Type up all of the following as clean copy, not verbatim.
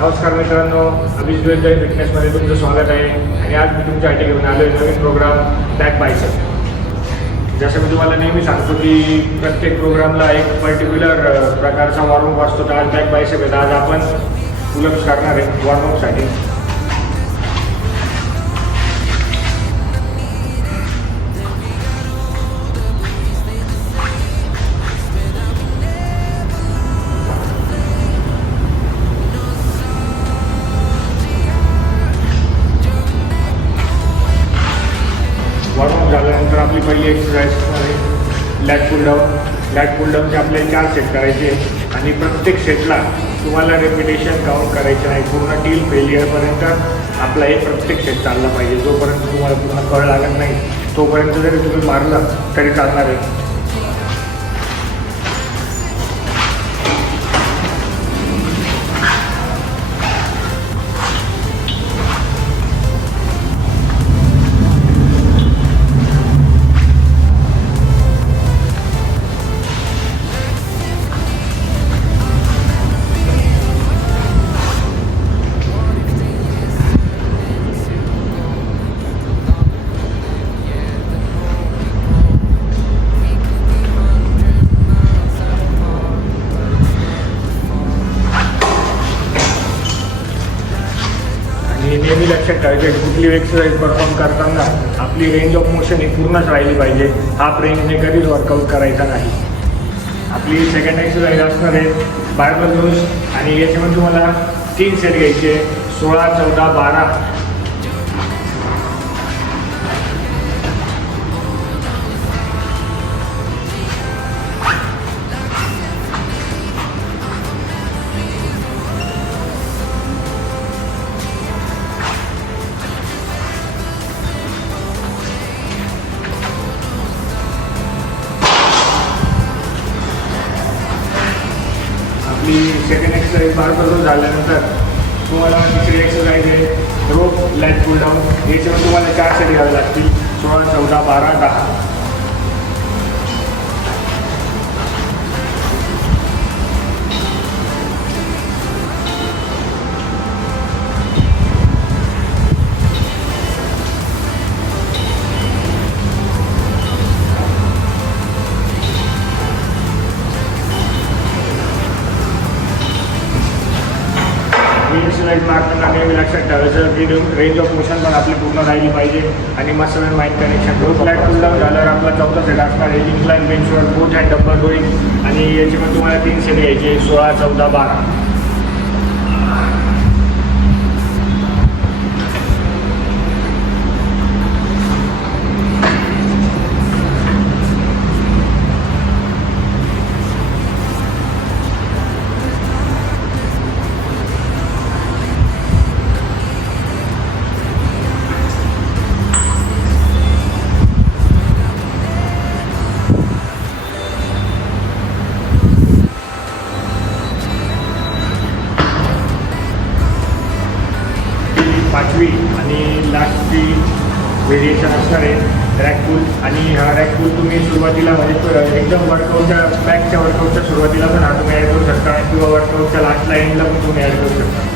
नमस्कार मित्रांनो, अभिष वेलजाई फिटनेसमध्ये तुमचं स्वागत आहे. आणि आज मी तुमच्यासाठी घेऊन आलो आहे नवीन प्रोग्राम बॅक बायसेप. जसं मी तुम्हाला नेहमी सांगतो की प्रत्येक प्रोग्रामला एक पर्टिक्युलर प्रकारचा वॉर्मअप असतो. तर आज बॅक बायसेप आहे. आज आपण पुलअप्स करणार आहे वॉर्मअपसाठी. वॉर्मअप झाल्यानंतर आपली पहिली एक्सरसाइज आहे लॅट पुल डाऊन. लॅट पुल डाऊनचे आपल्याला 4 सेट करायचे आणि प्रत्येक सेटला तुम्हाला रेपिटेशन काउंट करायचे नाही. पूर्ण टील फेलियरपर्यंत आपला एक प्रत्येक सेट चालला पाहिजे. जोपर्यंत तुम्हाला पूर्ण कळ लागत नाही तोपर्यंत जरी तुम्ही मारला तरी चालणार आहे. नेहमी लक्षात ठेवायचं कुठली एक्सरसाइज परफॉर्म करताना आपली रेंज ऑफ मोशन ही पूर्णच राहिली पाहिजे. हाफ रेंजने कधीच वर्कआउट करायचा नाही. आपली सेकंड एक्सरसाइज असणार आहे बार्बल रोज आणि याच्यामध्ये तुम्हाला 3 सेट घ्यायचे 16, 14, 12. सेकंड एक्सरसाइज बार्बल रोज झाल्यानंतर तुम्हाला तिसरी एक्सरसाइज आहे रोप लॅट पुल डाऊन. याच्यामध्ये तुम्हाला 4 सेट घ्यावे लागतील 16, 14, 12, 10. एक्सरसाइज मारताना नेहमी लक्षात ठेवायचं की रेंज ऑफ मोशन पण आपली पूर्ण राहिली पाहिजे आणि muscle and mind connection. Rope lat pull down झाल्यावर आपला 14 सेट असणार आहे इन्क्लाइन बेंचवर बोथ हँड डंबल रोईंग आणि याच्यामध्ये तुम्हाला 3 सेट घ्यायचे 16, 14, 12. पाचवी आणि लास्टची व्हेरिएशन असणार आहे रॅक पुल. आणि हा रॅक पुल तुम्ही सुरुवातीला म्हणजे एकदम वर्कआउटच्या बॅकच्या वर्कआउटच्या सुरुवातीला पण हा तुम्ही ॲड करू शकता किंवा वर्कआउटच्या लास्टला एंडला पण तुम्ही ॲड करू शकता.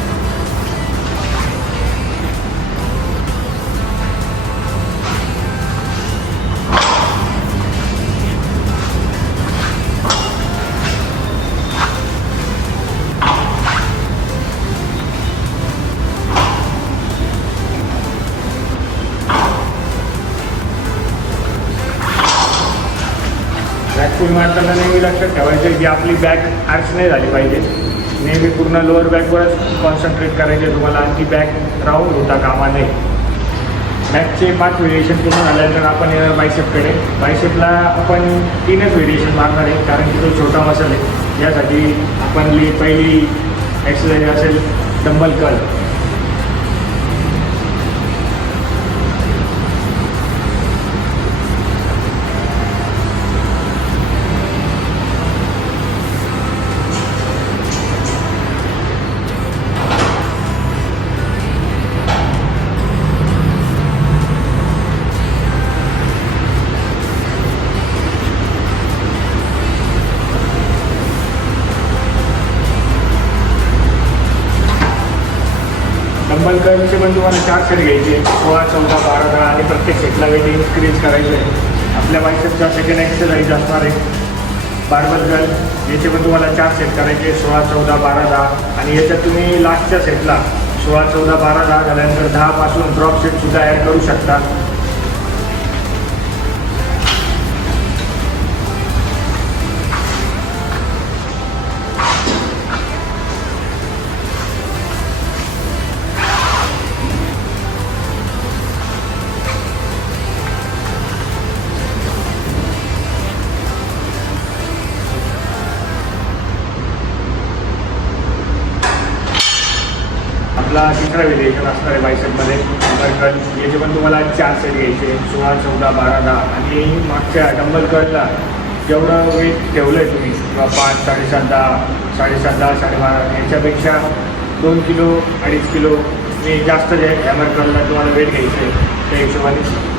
बॅक पुल मारताना नेहमी लक्षात ठेवायचं की आपली बॅक आर्च नाही झाली पाहिजे. नेहमी पूर्ण लोअर बॅकवरच कॉन्सन्ट्रेट करायचे तुम्हाला आणि ती बॅक राऊंड होता कामा नये. बॅकचे 5 व्हेरिएशन पूर्ण झाल्यानंतर आपण येणार बायसेपकडे. बायसेपला आपण 3च व्हेरिएशन मारणार आहे कारण की तो छोटा मसल आहे. यासाठी आपण पहिली एक्सरसाइज असेल डंबल कर्ल. डंबल कर्लचे पण तुम्हाला 4 सेट घ्यायचे, 16, 14, 12, 10 आणि प्रत्येक सेटला वेट इन्क्रीज करायचं आहे. आपल्या बायसेपचा सेकंड एक्सरसाइज असणार आहे बार्बल कर्ल. याचे पण तुम्हाला 4 सेट करायचे, 16, 14, 12, 10 आणि याच्यात तुम्ही लास्टच्या सेटला 16, 14, 12, 10 झाल्यानंतर 10 पासून ड्रॉप सेटसुद्धा ॲड करू शकता. आपला तिसरा व्हेरिएशन असणार आहे बायसेपमध्ये डंबल कर्ल. याचे पण तुम्हाला 4 सेट घ्यायचे, 16, 14, 12, 10 आणि मागच्या डंबल कर्लला जेवढं वेट ठेवलं आहे तुम्ही किंवा 5, 7.5, 10, 7.5, 10, 12.5 याच्यापेक्षा 2 किलो 2.5 किलो मी जास्त जे हॅमर कर्लला तुम्हाला वेट घ्यायचं आहे त्या हिशोबाने.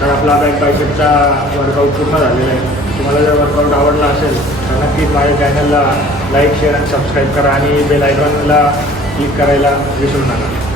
तर आपला बॅक बायसेपचा वर्कआउट पूर्ण झालेला आहे. तुम्हाला जर वर्कआउट आवडला असेल तर नक्कीच माझ्या चॅनलला लाईक, शेअर आणि सबस्क्राईब करा आणि बेल आयकॉनला क्लिक करायला विसरू नका.